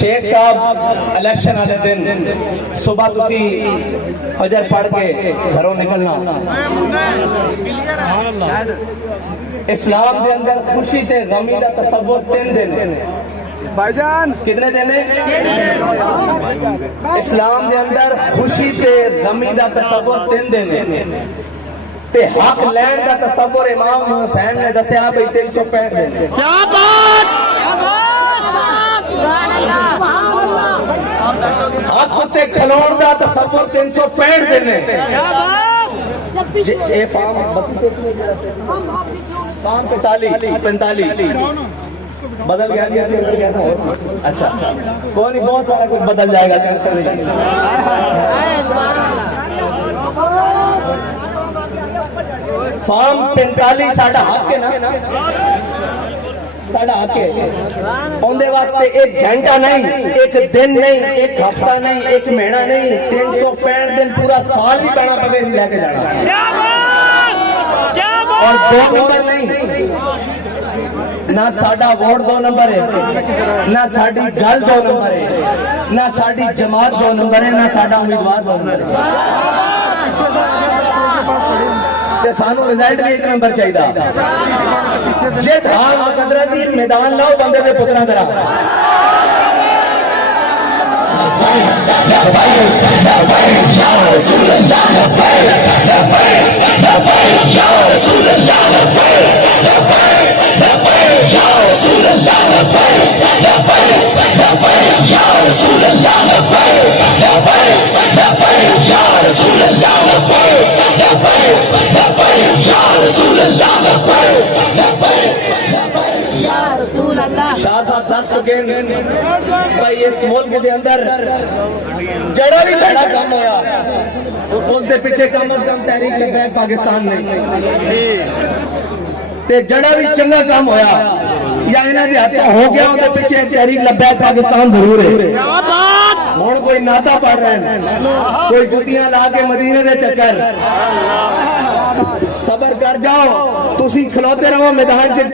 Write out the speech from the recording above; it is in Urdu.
شیخ صاحب الیکشن والے دن صبح تسی فجر پڑھ کے گھروں نکلنا، اسلام دے اندر خوشی تے غمی دا تصور 3 دن بھائی جان کتنے دن اسلام دے اندر خوشی تے غمی دا تصور 3 دن تے حق لین دا تصور امام حسین نے دسیا بھئی 365 دن کیا بات حق تے کھلون دا تصور 365 دن ہے۔ اے فارم 45 بدل گیا جی اچھا کوئی نہیں، بہت سارا کچھ بدل جائے گا، ٹینشن نہیں۔ فارم 45 ساڈا حق ہے نا، ساڈا حق ہے، اندے واسطے ایک گھنٹہ نہیں، ایک دن نہیں، ایک ہفتہ نہیں، ایک مہینہ نہیں، 365 دن پورا سال بھی کرنا پڑے لے کے جانا، اور 2 نمبر نہیں، نہ ساڈا ووٹ 2 نمبر ہے، نہ ساڈی گل 2 نمبر ہے، نہ ساڈی جماعت 2 نمبر ہے، نہ ساڈا امیدوار 2 نمبر ہے، سانو رزلٹ بھی 1 نمبر چاہیے۔ جے دھان قدرتی میدان لاؤ بندے دے پتراں درا شاہ صاحب دس چکے بھائی اس ملک کے اندر جڑا بھی بڑا کام ہویا اس دے پیچھے کم از کم تحریک لبیک پاکستان نہیں، تے جڑا بھی چنگا کام ہویا یا انہاں دے ہاتھوں ہو گیا ان دے پیچھے تحریک لبیک پاکستان ضرور ہے۔ ہن کوئی نعتہ پڑھ رہے ہیں، کوئی جوتیاں لا کے مدینے دے چکر، صبر کر جاؤ، تسی کھلوتے رہو میدان چ